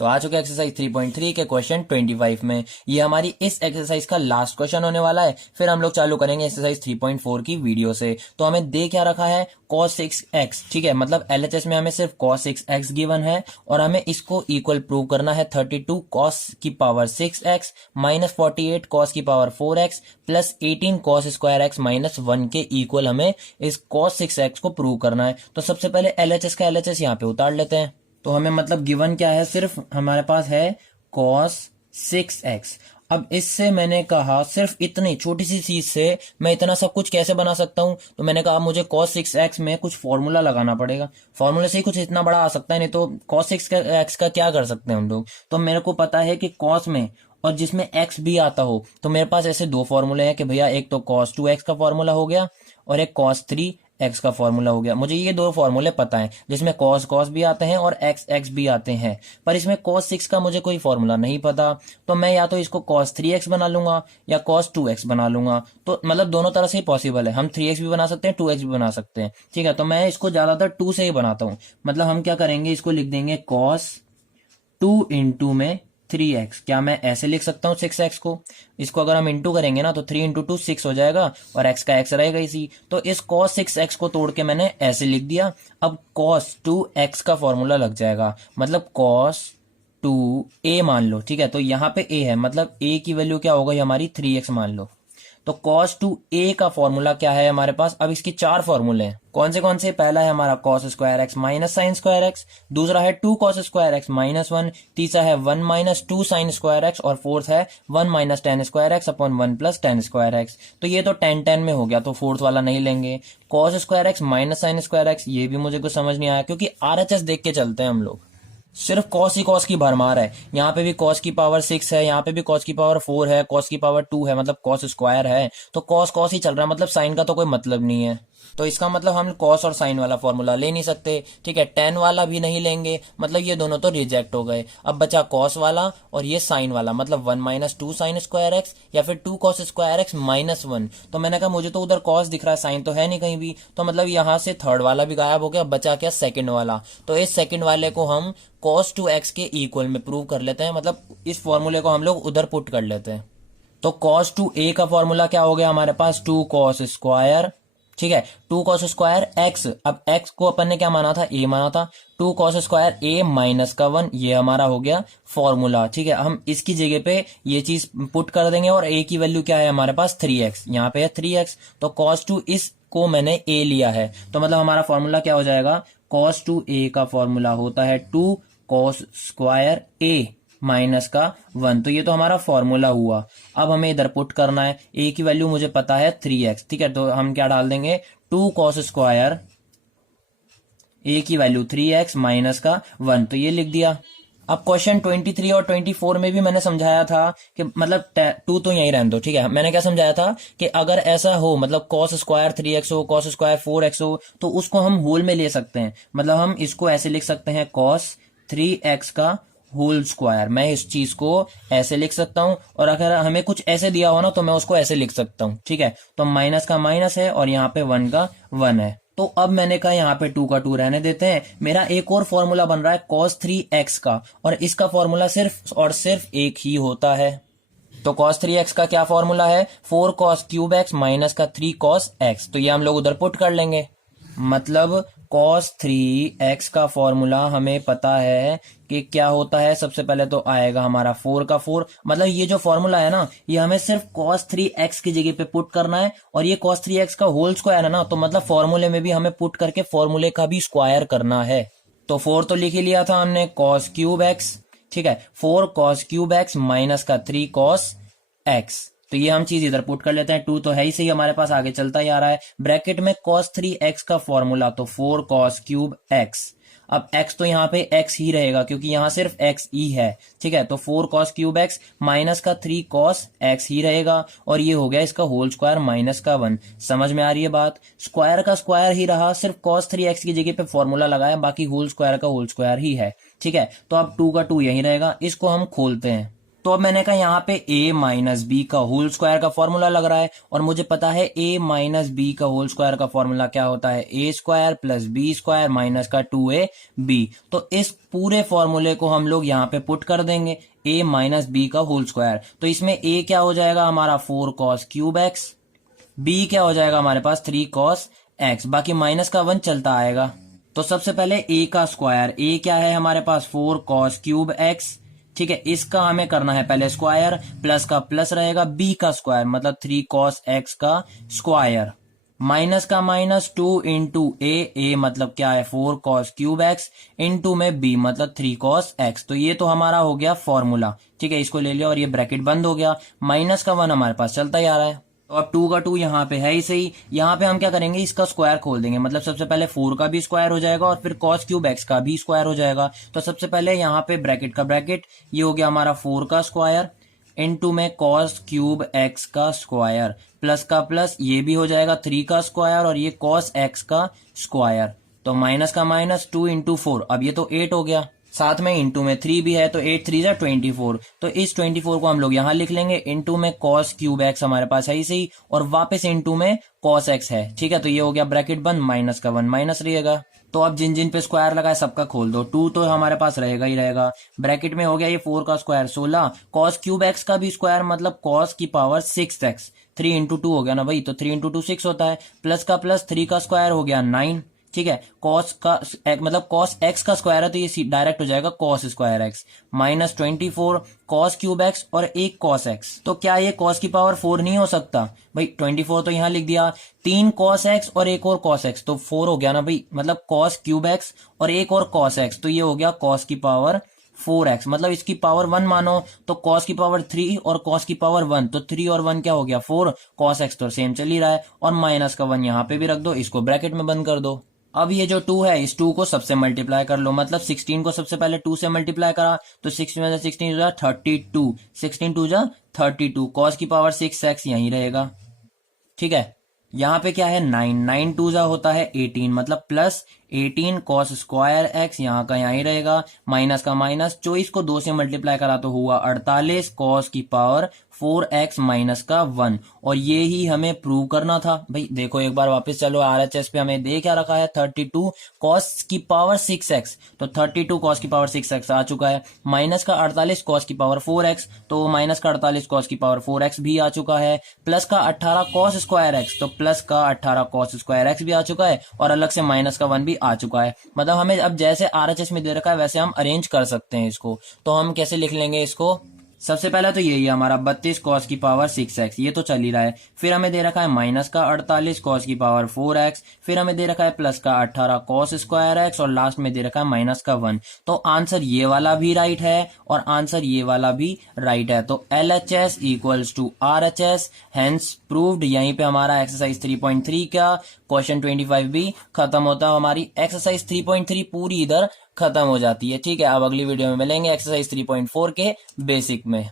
तो आ चुके एक्सरसाइज 3.3 के क्वेश्चन 25 में। ये हमारी इस एक्सरसाइज का लास्ट क्वेश्चन होने वाला है, फिर हम लोग चालू करेंगे एक्सरसाइज 3.4 की वीडियो से। तो हमें दे क्या रखा है, cos 6x, ठीक है, मतलब एलएचएस में हमें सिर्फ cos 6x गिवन है और हमें इसको इक्वल प्रूव करना है 32 cos की पावर 6x माइनस 48 cos की power 4x plus 18 cos square x minus 1 के इक्वल हमें इस cos 6x को प्रूव करना है। तो सबसे पहले एलएचएस का एलएचएस यहाँ पे उतार लेते हैं। तो हमें मतलब गिवन क्या है, सिर्फ हमारे पास है cos 6x। अब इससे मैंने कहा सिर्फ इतनी छोटी सी चीज से मैं इतना सब कुछ कैसे बना सकता हूं, तो मैंने कहा मुझे cos 6x में कुछ फॉर्मूला लगाना पड़ेगा। फॉर्मूले से ही कुछ इतना बड़ा आ सकता है, नहीं तो cos 6x का क्या कर सकते हैं हम लोग। तो मेरे को पता है कि cos में और जिसमें x भी आता हो, तो मेरे पास ऐसे दो फॉर्मूले हैं कि भैया एक तो cos 2x का फॉर्मूला हो गया और एक cos 3x का फॉर्मूला हो गया। मुझे ये दो फॉर्मूले पता है जिसमें cos cos भी आते हैं और x x भी आते हैं, पर इसमें cos 6 का मुझे कोई फॉर्मूला नहीं पता। तो मैं या तो इसको cos 3x बना लूंगा या cos 2x बना लूंगा। तो मतलब दोनों तरह से ही पॉसिबल है, हम 3x भी बना सकते हैं 2x भी बना सकते हैं, ठीक है। तो मैं इसको ज्यादातर 2 से ही बनाता हूं। मतलब हम क्या करेंगे, इसको लिख देंगे cos 2 इंटू में 3x। क्या मैं ऐसे लिख सकता हूँ 6x को, इसको अगर हम इंटू करेंगे ना तो 3 इंटू 2 6 हो जाएगा और x का x रहेगा इसी। तो इस cos 6x को तोड़ के मैंने ऐसे लिख दिया। अब cos 2x का फॉर्मूला लग जाएगा, मतलब cos 2a मान लो, ठीक है। तो यहाँ पे a है, मतलब a की वैल्यू क्या होगा, ये हमारी 3x मान लो। तो cos 2a का फॉर्मूला क्या है हमारे पास, अब इसके चार फॉर्मूले हैं। कौन से पहला है हमारा cos square x minus sine square x, दूसरा है 2 cos स्क्वायर x माइनस 1, तीसरा है 1 माइनस 2 साइन स्क्वायर x और फोर्थ है 1 minus ten square x upon 1 plus ten square x। तो ये तो 10 10 में हो गया, तो फोर्थ वाला नहीं लेंगे। cos square x minus sine square x, ये भी मुझे कुछ समझ नहीं आया क्योंकि आरएचएस देख के चलते हैं हम लोग। सिर्फ cos ही cos की भरमार है, यहाँ पे भी cos की पावर 6 है, यहाँ पे भी cos की पावर 4 है, cos की पावर 2 है, मतलब cos स्क्वायर है। तो cos cos ही चल रहा है, मतलब साइन का तो कोई मतलब नहीं है। तो इसका मतलब हम cos और साइन वाला फॉर्मूला ले नहीं सकते, ठीक है। tan वाला भी नहीं लेंगे, मतलब ये दोनों तो रिजेक्ट हो गए। अब बचा cos वाला और ये साइन वाला, मतलब 1 माइनस 2 साइन स्क्वायर एक्स या फिर 2 cos स्क्वायर एक्स माइनस 1। तो मैंने कहा मुझे तो उधर cos दिख रहा है, साइन तो है नहीं कहीं भी, तो मतलब यहाँ से थर्ड वाला भी गायब हो गया। बचा क्या, सेकंड वाला। तो इस सेकंड वाले को हम cos 2x के इक्वल में प्रूव कर लेते हैं, मतलब इस फॉर्मूले को हम लोग उधर पुट कर लेते हैं। तो cos 2a का फॉर्मूला क्या हो गया हमारे पास, 2 cos स्क्वायर, ठीक है, 2 cos स्क्वायर x। अब x को अपन ने क्या माना था, a माना था। 2 cos स्क्वायर a माइनस का 1, ये हमारा हो गया फॉर्मूला, ठीक है। हम इसकी जगह पे ये चीज पुट कर देंगे और a की वैल्यू क्या है हमारे पास 3x, यहाँ पे है 3x। तो cos 2 इसको मैंने a लिया है, तो मतलब हमारा फॉर्मूला क्या हो जाएगा, cos 2a का फॉर्मूला होता है 2 cos स्क्वायर a माइनस का 1। तो ये तो हमारा फॉर्मूला हुआ। अब हमें इधर पुट करना है, a की वैल्यू मुझे पता है 3x, ठीक है। तो हम क्या डाल देंगे, 2 cos स्क्वायर a की वैल्यू 3x माइनस का 1, तो ये लिख दिया। अब क्वेश्चन 23 और 24 में भी मैंने समझाया था कि मतलब 2 तो यहीं रहने दो, ठीक है। मैंने क्या समझाया था कि अगर ऐसा हो, मतलब cos स्क्वायर 3x हो, cos स्क्वायर 4x हो, तो उसको हम होल में ले सकते हैं। मतलब हम इसको ऐसे लिख सकते हैं cos 3x का होल स्क्वायर, मैं इस चीज को ऐसे लिख सकता हूं। और अगर हमें कुछ ऐसे दिया हो ना तो मैं उसको ऐसे लिख सकता हूं, ठीक है। तो माइनस का माइनस है और यहाँ पे 1 का 1 है। तो अब मैंने कहा यहाँ पे 2 का 2 रहने देते हैं। मेरा एक और फॉर्मूला बन रहा है cos 3x का, और इसका फॉर्मूला सिर्फ और सिर्फ एक ही होता है। तो cos 3x का क्या फॉर्मूला है, 4 cos क्यूब x माइनस का 3 cos x। तो ये हम लोग उधर पुट कर लेंगे। मतलब cos 3x का फॉर्मूला हमें पता है कि क्या होता है। सबसे पहले तो आएगा हमारा 4 का 4, मतलब ये जो फॉर्मूला है ना, ये हमें सिर्फ cos 3x की जगह पे पुट करना है। और ये cos 3x का होल स्क्वायर है ना, तो मतलब फॉर्मूले में भी हमें पुट करके फॉर्मूले का भी स्क्वायर करना है। तो 4 तो लिख ही लिया था हमने, cos क्यूब x, ठीक है, 4 cos क्यूब x माइनस का 3 cos x। तो ये हम चीज इधर पुट कर लेते हैं। 2 तो है ही सही हमारे पास, आगे चलता ही आ रहा है। ब्रैकेट में cos 3x का फॉर्मूला, तो 4 cos क्यूब x। अब x तो यहाँ पे x ही रहेगा क्योंकि यहाँ सिर्फ x ही है, ठीक है। तो 4 cos क्यूब x माइनस का 3 cos x ही रहेगा, और ये हो गया इसका होल स्क्वायर माइनस का 1। समझ में आ रही है बात, स्क्वायर का स्क्वायर ही रहा, सिर्फ cos 3x की जगह पे फॉर्मूला लगाया, बाकी होल स्क्वायर का होल स्क्वायर ही है, ठीक है। तो अब 2 का 2 यही रहेगा, इसको हम खोलते हैं। तो अब मैंने कहा यहाँ पे a माइनस बी का होल स्क्वायर का फॉर्मूला लग रहा है और मुझे पता है a माइनस बी का होल स्क्वायर का फॉर्मूला क्या होता है, a square plus B square minus का 2ab। तो इस पूरे फॉर्मूले को हम लोग यहाँ पे पुट कर देंगे, a माइनस बी का होल स्क्वायर। तो इसमें a क्या हो जाएगा हमारा 4 cos क्यूब x, b क्या हो जाएगा हमारे पास 3 cos x, बाकी माइनस का 1 चलता आएगा। तो सबसे पहले a का स्क्वायर, a क्या है हमारे पास 4 cos क्यूब x, ठीक है, इसका हमें करना है पहले स्क्वायर, प्लस का प्लस रहेगा, b का स्क्वायर मतलब 3 cos x का स्क्वायर, माइनस का माइनस 2 इंटू a मतलब क्या है 4 cos क्यूब x, इंटू में b मतलब 3 cos x। तो ये तो हमारा हो गया फॉर्मूला, ठीक है, इसको ले लिया और ये ब्रैकेट बंद हो गया, माइनस का 1 हमारे पास चलता ही आ रहा है। तो अब 2 का 2 यहाँ पे है ही सही, यहाँ पे हम क्या करेंगे इसका स्क्वायर खोल देंगे, मतलब सबसे पहले 4 का भी स्क्वायर हो जाएगा और फिर cos क्यूब x का भी स्क्वायर हो जाएगा। तो सबसे पहले यहाँ पे ब्रैकेट का ब्रैकेट, ये हो गया हमारा 4 का स्क्वायर इनटू में cos क्यूब x का स्क्वायर, प्लस का प्लस ये भी हो जाएगा 3 का स्क्वायर और ये cos x का स्क्वायर, तो माइनस का माइनस 2 इंटू 4, अब ये तो 8 हो गया, साथ में इंटू में 3 भी है तो 8 3 जा 24। तो इस 24 को हम लोग यहाँ लिख लेंगे, इंटू में cos क्यूब x हमारे पास है ही सही और वापस इंटू में cos x है, ठीक है। तो ये हो गया ब्रैकेट बंद, माइनस का 1 माइनस रहेगा। तो अब जिन जिन पे स्क्वायर लगा है सबका खोल दो, 2 तो हमारे पास रहेगा ही रहेगा, ब्रैकेट में हो गया ये 4 का स्क्वायर 16, cos क्यूब x का भी स्क्वायर मतलब cos की पावर 6x, 3 इंटू 2 हो गया ना भाई, तो 3 इंटू 2 6 होता है, प्लस का प्लस 3 का स्क्वायर हो गया 9, ठीक है, cos का मतलब cos x का स्क्वायर है तो ये डायरेक्ट हो जाएगा cos square x, minus 24 cos cube x और एक cos x। तो क्या ये cos की पावर 4 नहीं हो सकता भाई, 24 तो यहाँ लिख दिया, 3 cos x और एक और cos x तो 4 हो गया ना भाई, मतलब cos क्यूब x और एक और cos x, तो ये हो गया cos की पावर 4x, मतलब इसकी पावर 1 मानो तो cos की पावर 3 और cos की पावर 1, तो 3 और 1 क्या हो गया 4, cos x तो सेम चल ही रहा है और माइनस का 1 यहाँ पे भी रख दो, इसको ब्रैकेट में बंद कर दो। अब ये जो 2 है इस 2 को सबसे मल्टीप्लाई कर लो, मतलब 16 को सबसे पहले 2 से मल्टीप्लाई करा तो 6 में 16 जा 32, 16 2 जा 32, cos की पावर 6x यहीं रहेगा, ठीक है। यहाँ पे क्या है 9, 9 2 जा होता है 18, मतलब प्लस 18 cos स्क्वायर x यहाँ का यहाँ ही रहेगा, माइनस का माइनस, 24 को 2 से मल्टीप्लाई करा तो हुआ 48 cos की पावर 4x माइनस का 1, और ये ही हमें प्रूव करना था भाई। देखो एक बार वापस चलो RHS पे, हमें दे क्या रखा है 32 cos की पावर 6x, तो 32 cos की पावर 6x आ चुका है, माइनस का 48 cos की पावर 4x, तो माइनस का 48 cos की पावर 4x भी आ चुका है, प्लस का 18 cos स्क्वायर x, तो प्लस का 18 cos स्क्वायर x भी आ चुका है और अलग से माइनस का 1 भी आ चुका है। मतलब हमें अब जैसे RHS में दे रखा है वैसे हम अरेंज कर सकते हैं इसको। तो हम कैसे लिख लेंगे इसको, सबसे पहला तो यही है हमारा 32 cos की पावर 6x, ये तो चल ही रहा है, फिर हमें दे रखा है माइनस का 48 cos की पावर 4x, फिर हमें दे रखा है प्लस का 18 cos स्क्वायर x और लास्ट में दे रखा है माइनस का 1। तो आंसर ये वाला भी राइट है और आंसर ये वाला भी राइट है, तो LHS equals to RHS, hence proved. यहीं पे हमारा एक्सरसाइज 3.3 का क्वेश्चन 25 भी खत्म होता है, हमारी एक्सरसाइज 3.3 पूरी इधर खत्म हो जाती है, ठीक है। अब अगली वीडियो में मिलेंगे एक्सरसाइज 3.4 के बेसिक में।